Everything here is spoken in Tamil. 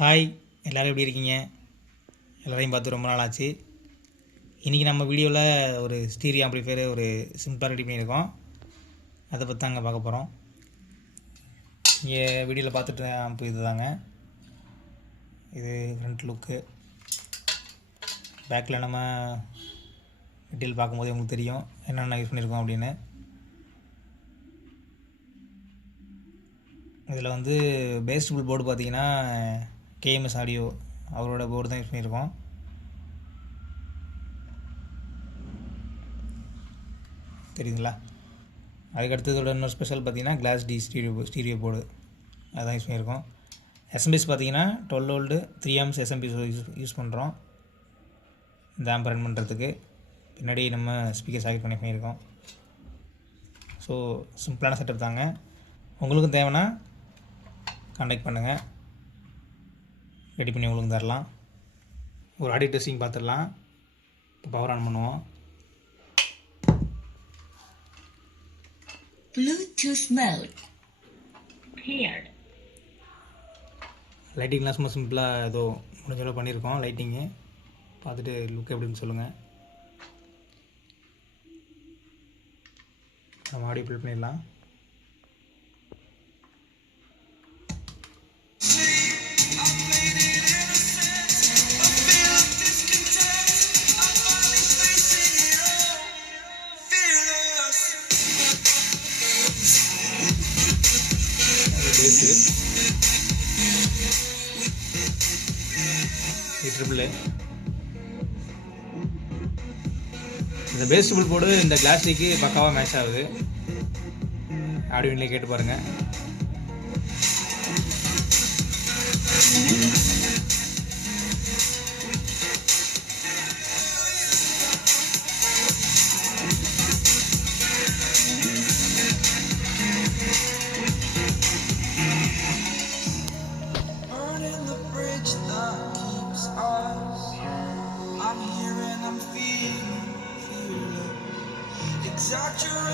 ஹாய், எல்லோரும் எப்படி இருக்கீங்க? எல்லோரையும் பார்த்து ரொம்ப நாள் ஆச்சு. இன்றைக்கி நம்ம வீடியோவில் ஒரு ஸ்டீரியோ ஆம்ப்ளிஃபையர் ஒரு சிம்பிளாக ரெடி பண்ணியிருக்கோம். அதை பற்றி தாங்க பார்க்க போகிறோம். இங்கே வீடியோவில் பார்த்துட்டு ஆம்பு இது தாங்க. இது ஃப்ரண்ட் லுக்கு. பேக்கில் நம்ம டீட்டெயில் பார்க்கும்போது உங்களுக்கு தெரியும் என்னென்ன யூஸ் பண்ணியிருக்கோம் அப்படின்னு. இதில் வந்து பேஸ்டபுள் போர்டு பார்த்திங்கன்னா கேஎம்எஸ் ஆடியோ அவரோட போர்டு தான் யூஸ் பண்ணியிருக்கோம். தெரியுதுங்களா? அதுக்கடுத்ததோட இன்னொரு ஸ்பெஷல் பார்த்திங்கன்னா கிளாஸ் டி ஸ்டீரியோ போர்டு அதுதான் யூஸ் பண்ணியிருக்கோம். எஸ்எம்பிஎஸ் பார்த்திங்கன்னா 12 வோல்ட் 3 ஆம்ஸ் எஸ்எம்பிஎஸ் யூஸ் பண்ணுறோம் இந்த ஆம்ப் ரன் பண்ணுறதுக்கு. பின்னாடி நம்ம ஸ்பீக்கர் சாக்கெட் பண்ணியிருக்கோம். ஸோ சிம்பிளான செட்டப் தாங்க. உங்களுக்கும் தேவைன்னா கான்டாக்ட் பண்ணுங்கள், ரெடி பண்ணி உங்களுக்கு தரலாம். ஒரு ஆடியோ டெஸ்டிங் பார்த்துடலாம். இப்போ பவர் ஆன் பண்ணுவோம். Bluetooth mode paired. லைட்டிங்லாம் சும்மா சிம்பிளாக ஏதோ முடிஞ்ச அளவு பண்ணியிருக்கோம். லைட்டிங்கு பார்த்துட்டு லுக் எப்படின்னு சொல்லுங்கள். நம்ம ஆடியோ பில் பண்ணிடலாம். ட்ரிபிள் இந்த பேஸ்டபுள் போர்டு இந்த கிளாஸ்டிக்கு பக்காவாக மேட்ச் ஆகுது. ஆடியோவில் கேட்டு பாருங்கள். Exaggerate.